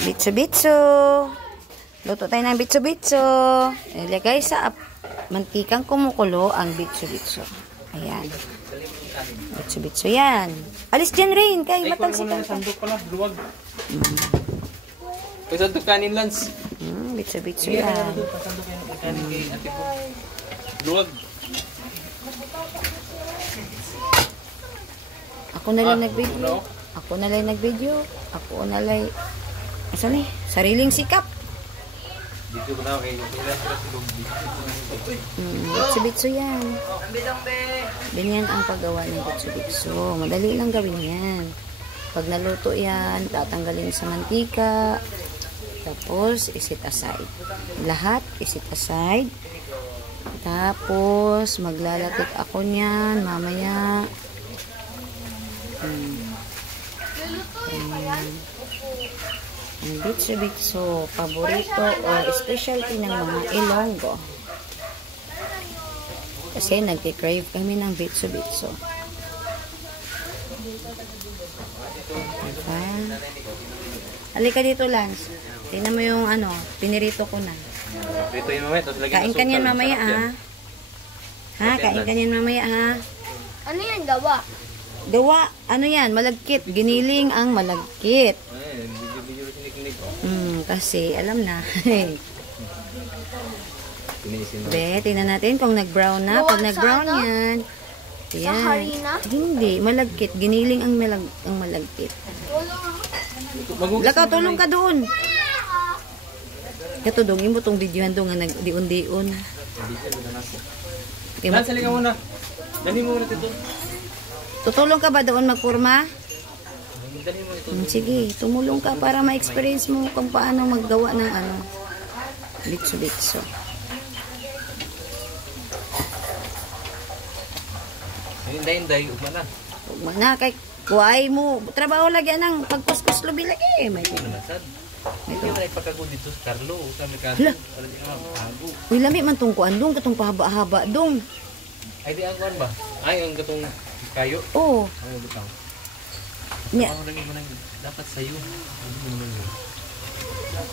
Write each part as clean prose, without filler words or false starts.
Bitso-bitso. Luto tayo ng bitso-bitso. Ilagay sa mantikang kumukulo ang bitso-bitso. Ayan. Bitso-bitso yan. Alis dyan, Rain. Kay matalsikan ka. Sandok pala, luwag. May sandok kanin, Lance. Bitso-bitso yan. Sandok yung kanin kay ate ko. Luwag. Ako na lang nag-video. Ako na lang nag-video. Ako na lang. Asan eh? Sariling sikap. Dito ko na kay Bitso-bitso yan. Ganyan ang paggawa ng bitso-bitso. Madali lang gawin yan. Pag naluto yan, tatanggalin sa mantika. Tapos, isit aside. Lahat, isit aside. Tapos, maglalatik ako niyan mamaya. Ang bitso-bitso, paborito o specialty ng mga Ilonggo. Kasi nagki-crave kami ng bitso-bitso. Diba? Halika dito, Lance. Tingnan mo yung ano, pinirito ko na. Prito yun mamaya. Kain ka niyan mamaya, ha? Ha? Kain ka niyan mamaya, ha? Ano yan, gawa? Gawa, ano yan? Malagkit. Giniling ang malagkit. Kasi, alam na. Be, tingnan natin kung nag-brown na. Pag nag-brown yan, yan. Sa harina? Hindi, malagkit. Giniling ang malagkit. Lakaw, tulong ka doon. Katudongin mo tong videohan doon nga nag-dion-dion. Lan, sali ka muna. Dali mo muna ito. Tutulong ka ba doon magpurma? Dali mo ito. Sige, tumulong ka para ma-experience mo kung paano maggawa ng ano, bitso-bitso. Hinday-hinday, ugma na. Ugma na, kay kuhay mo. Trabaho lagi ng pagkuskus lubi lagi. May Nasad. Hindi na ipagkagod dito sa Carlo. Kami ka. Hala. Uy, lami man tong kuan dong, katong pahaba-haba dong. Ay, di ang kuan ba? Ay, ang katong kayo. Oo. Ay, butang. Nya. Ako lagi mo na dapat sa'yo. Ano mo naman yun?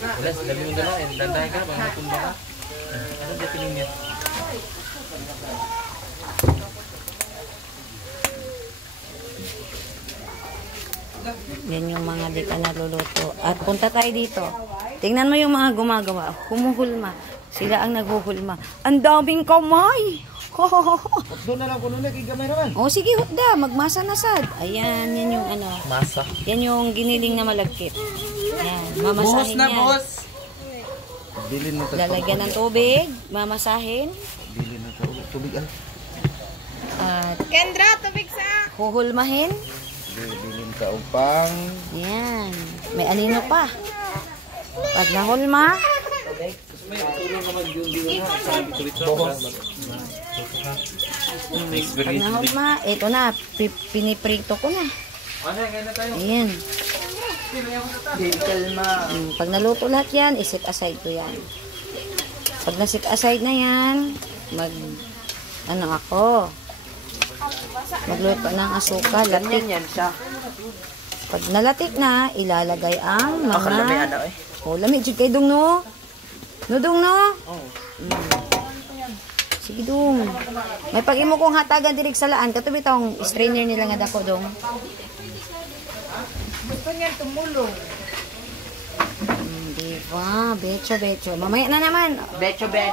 Alas, dami mo na lang. Dandahin ka, baka matumba ka. Ano ba piling niya? Yan yung mga di ka naluluto. At punta tayo dito. Tingnan mo yung mga gumagawa. Humuhulma. Sila ang naghuhulma. Ang daming kamay! Doon na lang kuno na, kigamay naman. O sige, hukda. Magmasa na sad. Ayan, yan yung ano. Masa. Yan yung giniling na malagkit. Ayan, mamasahin yan. Bilin mo ito. Lalagyan ng tubig. Mamasahin. Bilin mo ito. Tubig ano? At Kendra, tubig sa... huhulmahin. Bilin ka upang. Yan. May anino pa. Pag nahulma, May tulong naman yung bilin na. Bohos. pag nahulma, ito na. Piniprito ko na. Ano, kaya na tayo. Ayan. Kalma. Pag naluto lahat yan, isit aside ko yan. Pag nasit aside na yan, magluto ng asukal, latik. Pag nalatik na, ilalagay ang mga... lamig, jud kay dong no? No, dong no? Sige dong. May pag-imo kong hatagan direk sa laan, katubi tong strainer nila nga dako dong. Gusto niya tumulong. Diba? Becho. Mamaya na naman. Becho.